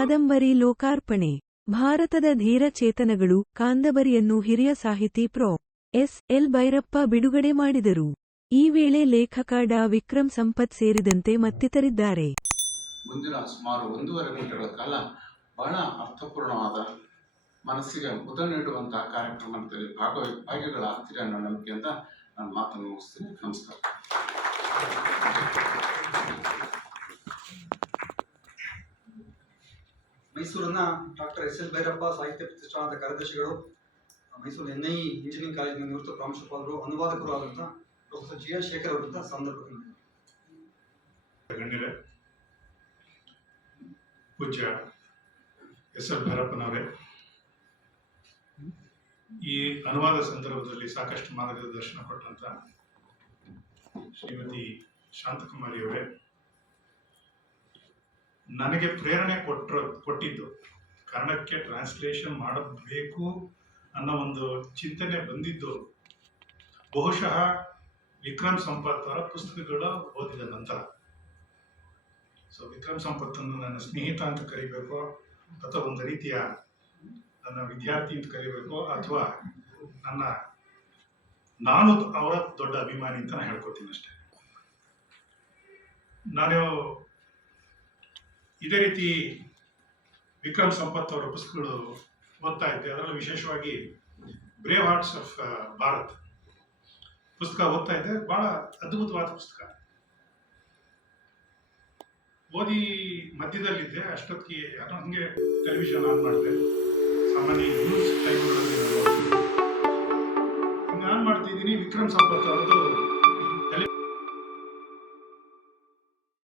ಕಾದಂಬರಿ ಲೋಕಾರ್ಪಣೆ. ಭಾರತದ ಧೀರ ಚೇತನಗಳು ಕಾಂದಬರಿಯನ್ನು ಹಿರಿಯ ಸಾಹಿತಿ ಪ್ರೊ. ಎಸ್. ಎಲ್. ಭೈರಪ್ಪ ಬಿಡುಗಡೆ ಮಾಡಿದರು. ಈ ವೇಳೆ ಲೇಖಕ ಡಾ. ವಿಕ್ರಮ್ ಸಂಪತ್ ಸೇರಿದಂತೆ ಮತ್ತಿತರಿದ್ದಾರೆ. ಮುಂದಿನ ಸುಮಾರು ಒಂದೂವರೆ ಗಂಟೆಗಳ ಕಾಲ ಬಹಳ ಅರ್ಥಪೂರ್ಣವಾದ ಮನಸ್ಸಿಗೆ ಮುದ ನೀಡುವಂತಹ ಕಾರ್ಯಕ್ರಮದಲ್ಲಿ ಭಾಗವ ಭಾಗಿಗಳಾಗ್ತೀರಿ ಅನ್ನೋ ನಂಬಿಕೆಯಿಂದ ನಾನು ಮಾತನ್ನು ಮುಗಿಸ್ತೀನಿ. ನಮಸ್ಕಾರ. ಮೈಸೂರಿನ ಡಾಕ್ಟರ್ ಎಸ್ ಎಲ್ ಭೈರಪ್ಪ ಸಾಹಿತ್ಯ ಪ್ರತಿಷ್ಠಾನದ ಕಾರ್ಯದರ್ಶಿಗಳು, ಮೈಸೂರು ಎನ್ ಇಂಜಿನಿಯರಿಂಗ್ ಕಾಲೇಜಿನ ನಿವೃತ್ತ ಪ್ರಾಂಶುಪಾಲರು, ಅನುವಾದಕರು ಆದಂಥ ಪ್ರೊಫೆಸರ್ ಜಿ ಎಸ್ ಶೇಖರ್ ಅವರಿಂದ ಸಂದರ್ಭದಲ್ಲಿ ಪೂಜ್ಯ ಎಸ್ ಎಲ್ ಭೈರಪ್ಪನವರೇ, ಈ ಅನುವಾದ ಸಂದರ್ಭದಲ್ಲಿ ಸಾಕಷ್ಟು ಮಾರ್ಗದರ್ಶನ ಕೊಟ್ಟಂತ ಶ್ರೀಮತಿ ಶಾಂತಕುಮಾರಿಯವರೇ ನನಗೆ ಪ್ರೇರಣೆ ಕೊಟ್ಟರು ಕೊಟ್ಟಿದ್ದು. ಕನ್ನಡಕ್ಕೆ ಟ್ರಾನ್ಸ್ಲೇಷನ್ ಮಾಡಬೇಕು ಅನ್ನೋ ಒಂದು ಚಿಂತನೆ ಬಂದಿದ್ದು. ಬಹುಶಃ ವಿಕ್ರಮ್ ಸಂಪತ್ ಅವರ ಪುಸ್ತಕಗಳು ಓದಿದ ನಂತರ. ಸೊ ವಿಕ್ರಮ್ ಸಂಪತ್ತನ್ನು ನನ್ನ ಸ್ನೇಹಿತ ಅಂತ ಕರಿಬೇಕು, ಅಥವಾ ಒಂದು ರೀತಿಯ ನನ್ನ ವಿದ್ಯಾರ್ಥಿ ಅಂತ ಕರಿಬೇಕು, ಅಥವಾ ನನ್ನ, ನಾನು ಅವರ ದೊಡ್ಡ ಅಭಿಮಾನಿ ಅಂತ ನಾನು ಹೇಳ್ಕೊತೀನಿ ಅಷ್ಟೇ. ನಾನು ಇದೇ ರೀತಿ ವಿಕ್ರಮ್ ಸಂಪತ್ ಅವರ ಪುಸ್ತಕಗಳು ಓದ್ತಾ ಇದ್ದೆ. ಅದರಲ್ಲೂ ವಿಶೇಷವಾಗಿ ಬ್ರೇವ್ ಹಾರ್ಟ್ಸ್ ಆಫ್ ಭಾರತ್ ಪುಸ್ತಕ ಓದ್ತಾ ಇದ್ದೆ. ಬಹಳ ಅದ್ಭುತವಾದ ಪುಸ್ತಕ. ಓದಿ ಮಧ್ಯದಲ್ಲಿದ್ದೆ. ಅಷ್ಟೊತ್ತಿಗೆ ಯಾರೋ ಹಂಗೆ ಟೆಲಿವಿಷನ್ ಆನ್ ಮಾಡಿದೆ. ಸಾಮಾನ್ಯ ನ್ಯೂಸ್ ಹಿಂಗೆ ಆನ್ ಮಾಡ್ತಿದ್ದೀನಿ ವಿಕ್ರಮ್ ಸಂಪತ್ ಅವರದ್ದು